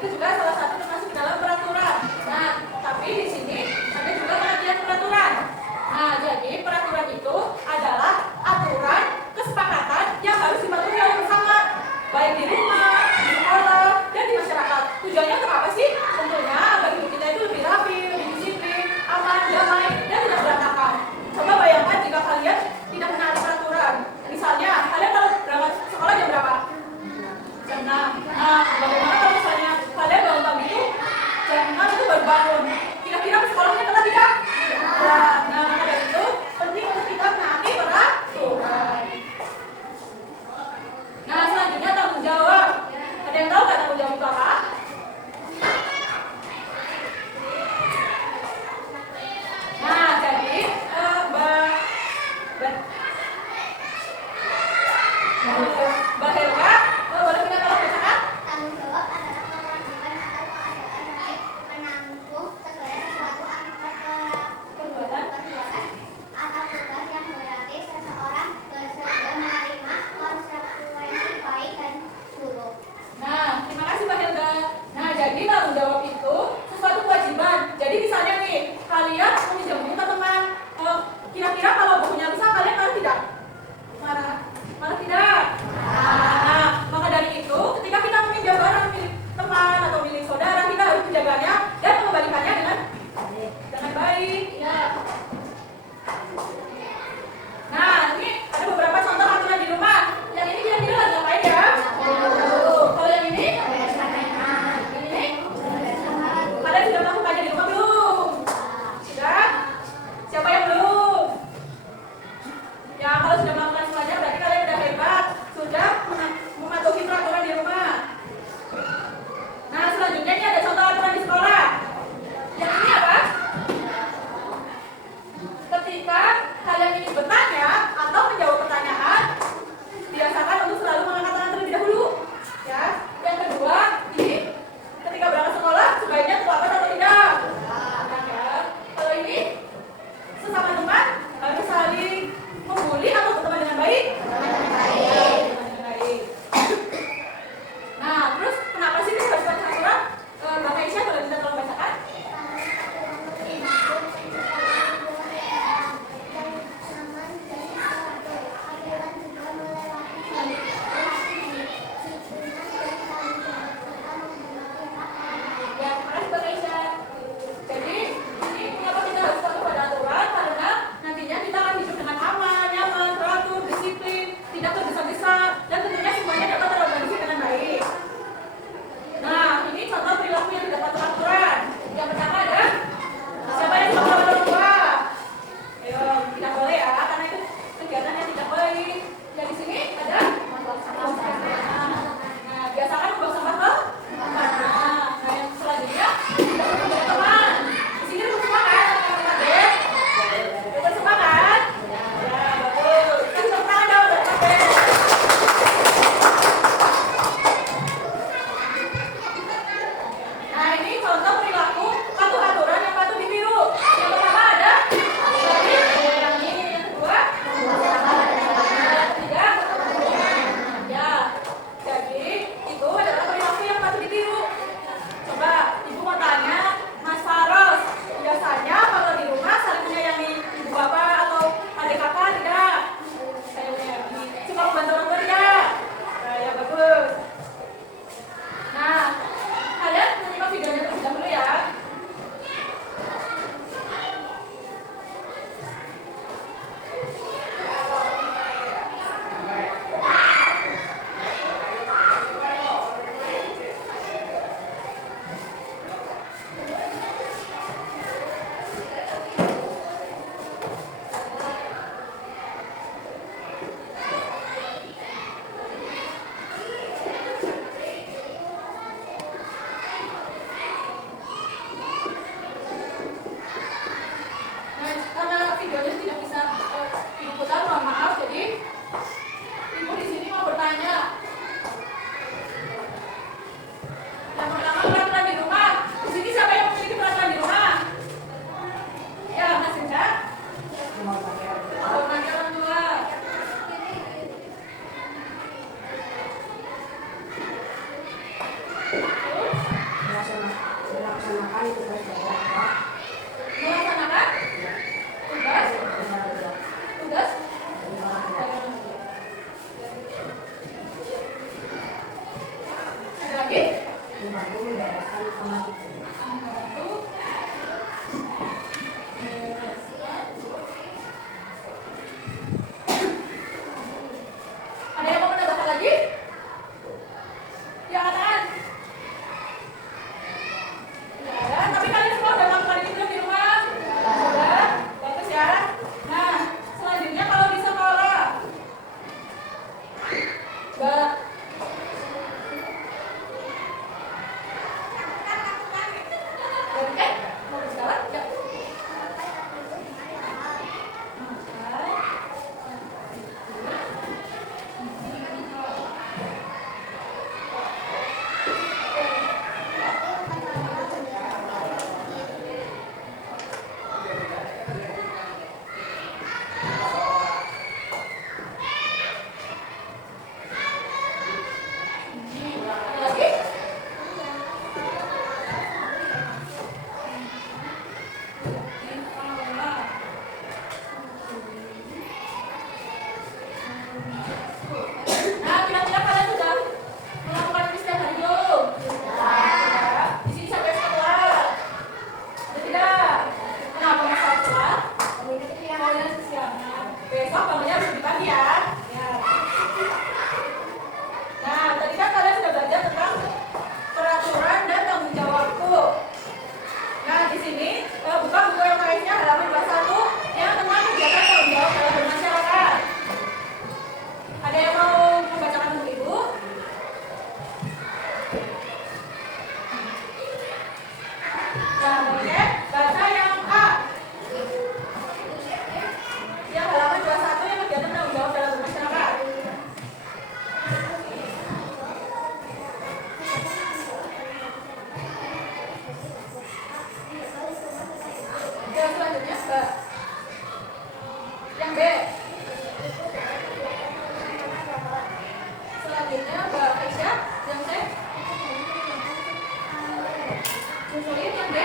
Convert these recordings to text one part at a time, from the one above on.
itu juga salah satu termasuk dalam peraturan. Nah, tapi di sini ada juga pengertian peraturan. Nah, jadi peraturan itu adalah aturan kesepakatan yang harus dipatuhi oleh bersama, baik di rumah, di sekolah, dan di masyarakat. Tujuannya untuk apa sih? Tentunya agar hidup kita itu lebih rapi, lebih disiplin, aman, damai, dan tidak berantakan. Coba bayangkan jika kalian tidak menaati peraturan. Misalnya, kalian kalau berangkat sekolah jam berapa? Jam 6. Nah, bagaimana kalau misalnya kalian bangun pagi melaksanakan tugas daerah. Melaksanakan tugas tugas ada lagi Membantu membereskan kamar tidur. membantu ada yang mau menambahkan lagi? Ya katakan. Tidak ada, tapi kalian semua udah melakukan ini belum di rumah? Sudah, bagus ya. Nah, selanjutnya kalau di sekolah, Mbak. Oke, mau berjalan? Ya. Ada lagi? Nah, kira-kira kalian sudah melakukan ini setiap hari belum? Sudah. Di sini sampai sekolah. Sudah tidak? Kenapa masalah sekolah? Kalian kesiangan. Besok bangunnya harus lebih pagi ya. Ya. Nah, tadi kan kalian sudah belajar tentang peraturan dan tanggung jawabku. Nah, di sini buka buku yang lainnya halaman 21 yang tentang kegiatan tanggung jawab dalam bermasyarakat. Ada yang mau membacakan untuk Ibu? Nah, oke. Baca yang A. Yang halaman 21 yang kegiatan tanggung jawab dalam bermasyarakat. Yang selanjutnya Mbak. Yang B. Selanjutnya Mbak Aisyah. Yang C. Susulin yang D.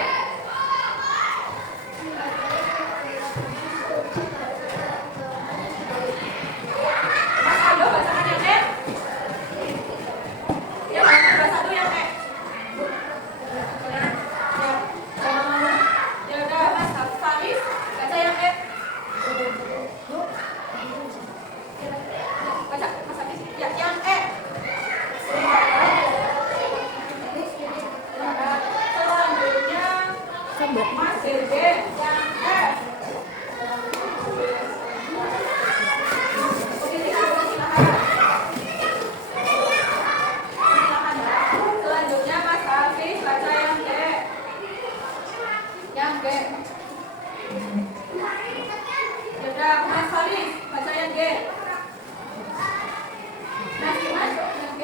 Mas Aldo bacakan yang E. Ya, halaman 21 yang E. Ya udah Mas Faris baca yang E. Baca Mas Faris ya yang E. Selanjutnya Mas Dede yang F. Posisi aku silakan. Silakan ya. Selanjutnya Mas Hafiz baca yang G. Yang G. Yaudah, Mas Faris baca yang G. Mas Iman yang G.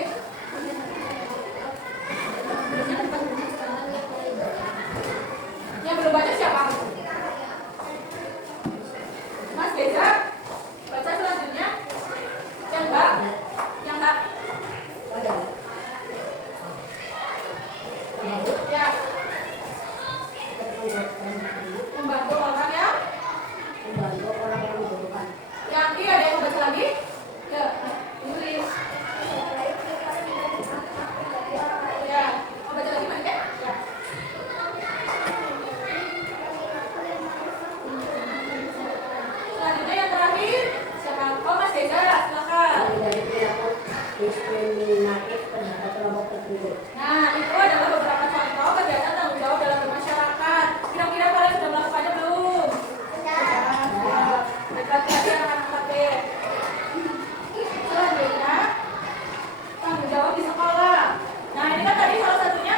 Yang belum baca siapa? Mas Geza baca selanjutnya. Yang Mbak. Yang Mbak. Ya. Membantu orang yang membutuhkan. Yang I ada yang mau baca lagi? Ya, tulis. Ya, mau baca lagi Mas? Ya. Selanjutnya yang terakhir siapa? Oh Mas Geza, silakan. Dari perilaku diskriminatif terhadap kelompok tertentu. Nah, itu adalah beberapa contoh kegiatan tanggung jawab dalam bermasyarakat. Kira-kira kalian sudah melakukannya belum? Sudah. Hebat-hebat ya anak-anak B. Selanjutnya, tanggung jawab di sekolah. Nah, ini kan tadi salah satunya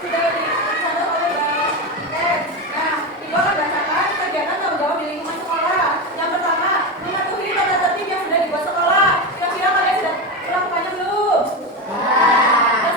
sudah dicatat oleh Mbak Ted. Nah, Ibu akan bacakan kegiatan tanggung jawab di lingkungan sekolah. Yang pertama, mematuhi tata tertib yang sudah dibuat sekolah. Kira-kira kalian sudah melakukannya belum? Yang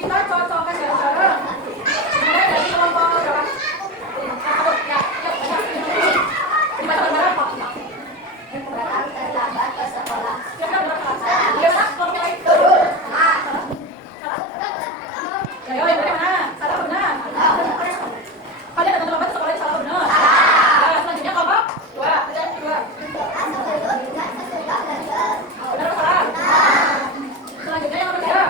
kita cocokkan bareng-bareng. Mulai dari kelompok berapa? Satu, ya, yuk, dibaca bareng-bareng. Datang terlambat ke sekolah. Kira-kira berapa kelas? Ya, Mas, kelompok lain. Ayo, yang mana? Salah benar. Kalian datang terlambat ke sekolah salah benar. Ya, selanjutnya kelompok dua. Dua. Benar atau salah? Selanjutnya yang nomor tiga.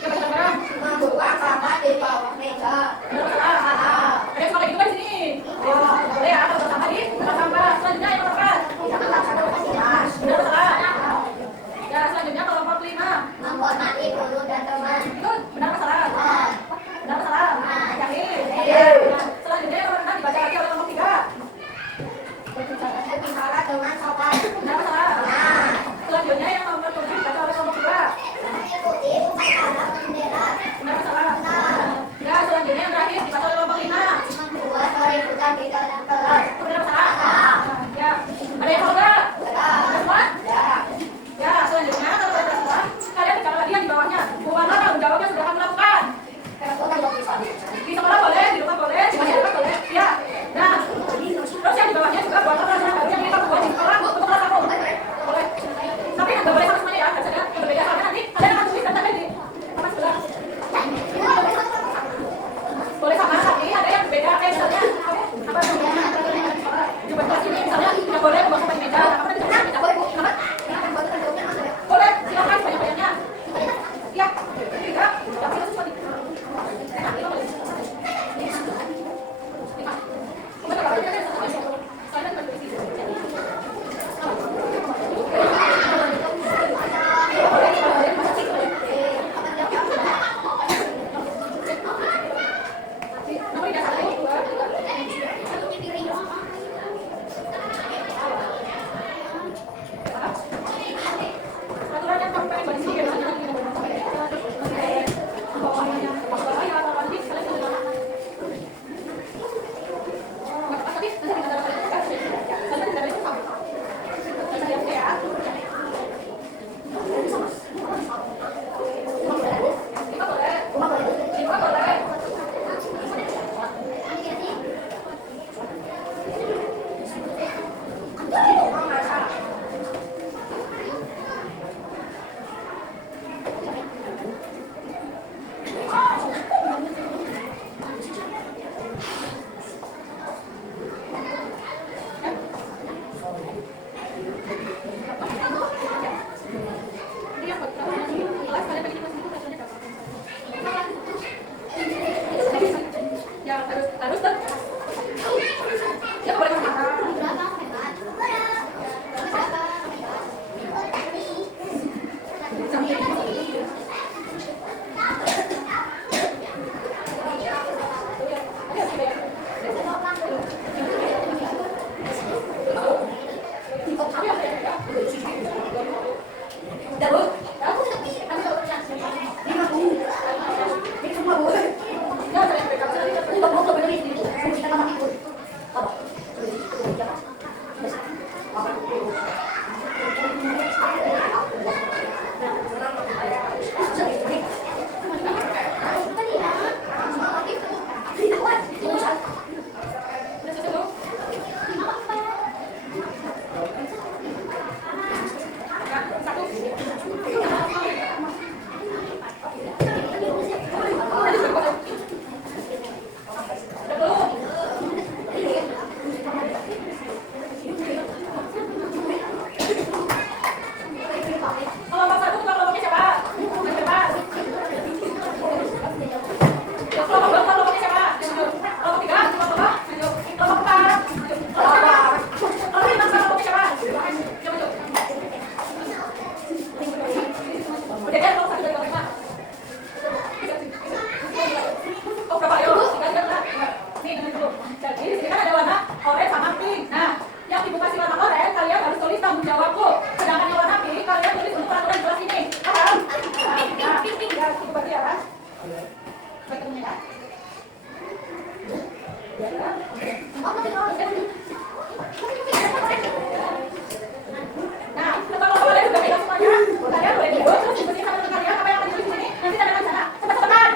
Yang bareng-bareng. Membuang sampah di bawah meja. Benar atau salah? Ada yang sekolah gitu kan di sini. Boleh ya, kalau bersama di tempat sampah. Selanjutnya yang nomor empat. Benar atau salah? Ya, selanjutnya kelompok lima. Menghormati guru dan teman. Itu benar atau salah? Benar atau salah? Yakin? Nah, selanjutnya yang nomor enam dibaca lagi oleh kelompok tiga. Berbicara dengan sopan. Benar atau salah? Selanjutnya yang nomor tujuh dibaca oleh kelompok dua. Mengikuti upacara bendera. Benar atau salah? Ya, selanjutnya yang terakhir dibaca oleh kelompok lima. Membuat keributan di dalam kelas. Itu benar atau salah? Ya, ada yang tahu nggak? Ada semua? Ya, selanjutnya kalau sudah semua, kalian bicara lagi yang di bawahnya. Bukanlah tanggung jawabnya sudah kami lakukan. Di sekolah boleh, di rumah boleh, di masyarakat boleh. Ya, nah, terus yang di bawahnya juga buatlah peraturan baru yang kita buat di sekolah untuk kelas aku. Boleh. Tapi nggak boleh sama semuanya ya, harus ada yang berbeda soalnya nanti kalian akan tulis dan tempel di papan sebelah. Boleh sama, tapi ada yang berbeda kayak misalnya apa namanya jubah kelas ini misalnya nggak boleh buang sampah di meja. Apa tadi sebenarnya nggak boleh? Kenapa? Boleh, silakan banyak-banyaknya. Ya, tiga, tapi itu sesuatu. Nah, kalau kalian sudah bilang semuanya, kalian boleh duduk terus dibersihkan dengan kalian apa yang ada di sini. Nanti ada rencana. Cepat-cepatan.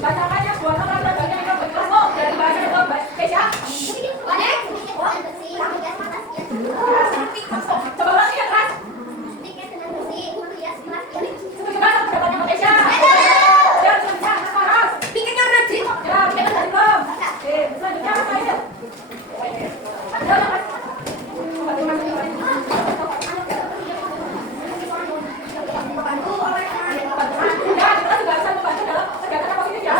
Bacakannya buat orang berbagai yang kelas lo dari bahasa ke Keisha. Banyak sedikit dengan besi, hias panas, hias Coba lagi ya kelas. sedikit dengan besi, hias panas, Coba pendapatnya ke Keisha. Ya, bisa, sekarang. bikinnya rajin. Ya, kita tadi belum. Selanjutnya apa itu? Ya, Mas. Ya, kita juga bisa membantu dalam kegiatan positif ya.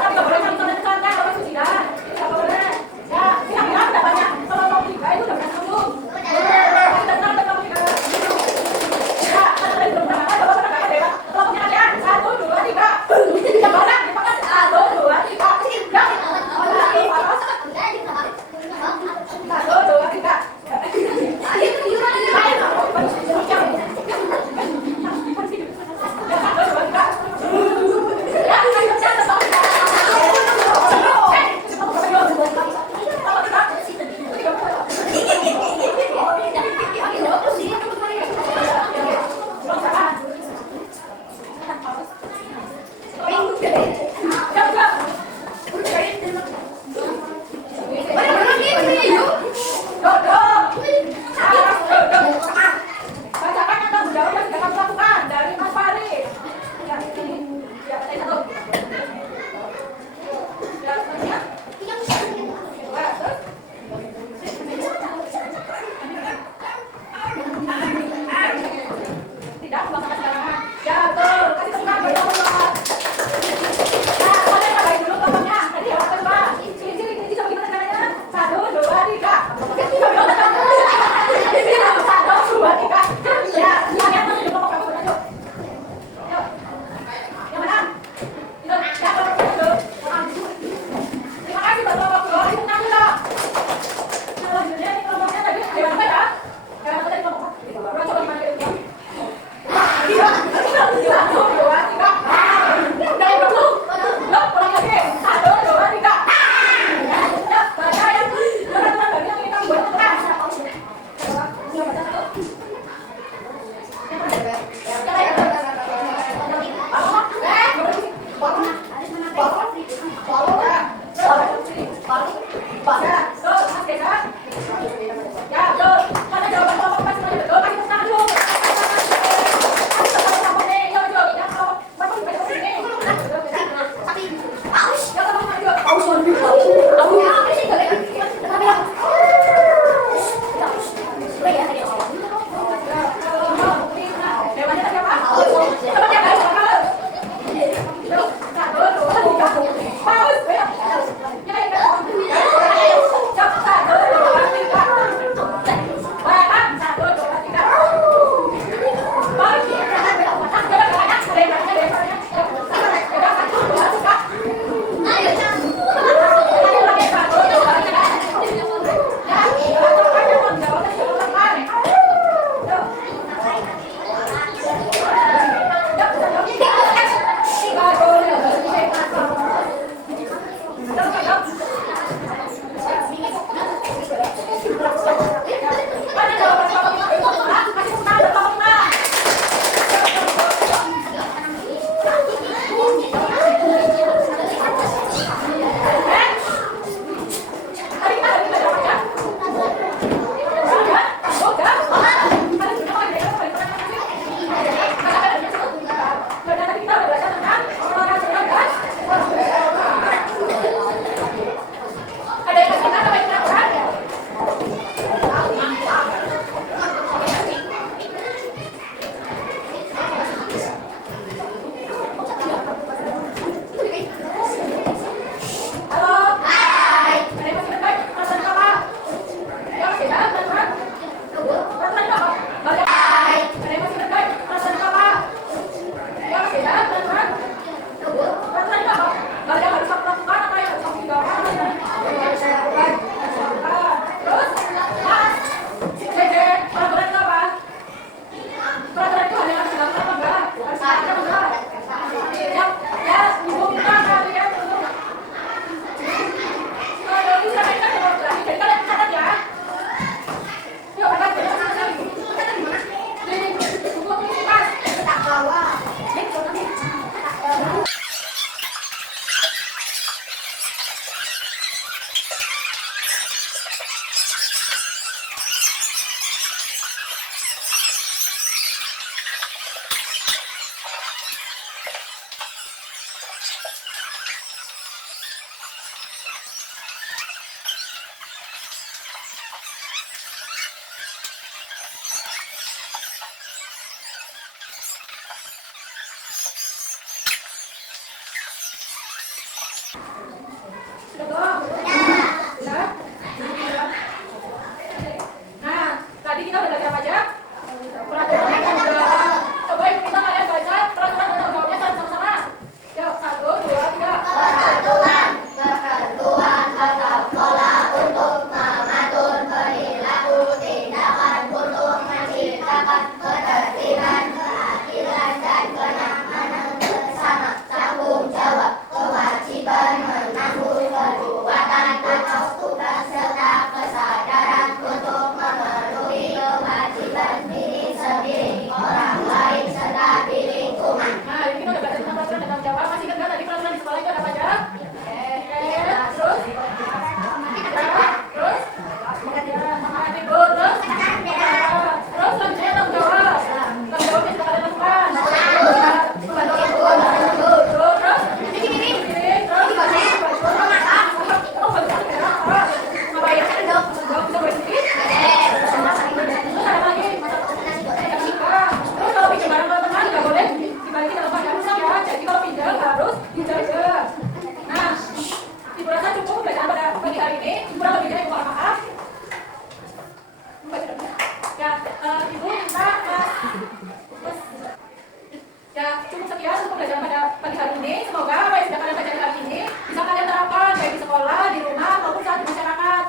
sekian untuk pembelajaran pada pagi hari ini. Semoga apa yang sudah kalian pelajari hari ini bisa kalian terapkan baik di sekolah, di rumah, maupun saat di masyarakat.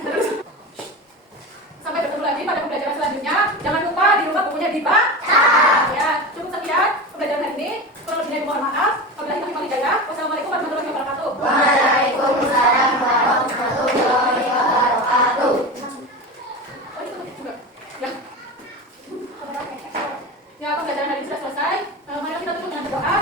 Terus, sampai bertemu lagi pada pembelajaran selanjutnya. Jangan lupa di rumah bukunya dibaca. Ya, cukup sekian pembelajaran hari ini. Kurang lebihnya mohon maaf. Wabillahi taufiq wal hidayah. Wassalamualaikum warahmatullahi wabarakatuh. Waalaikumsalam warahmatullahi wabarakatuh. Oh, itu juga. Ya. Ya, pembelajaran hari ini sudah selesai. Mari kita tutup dengan berdoa.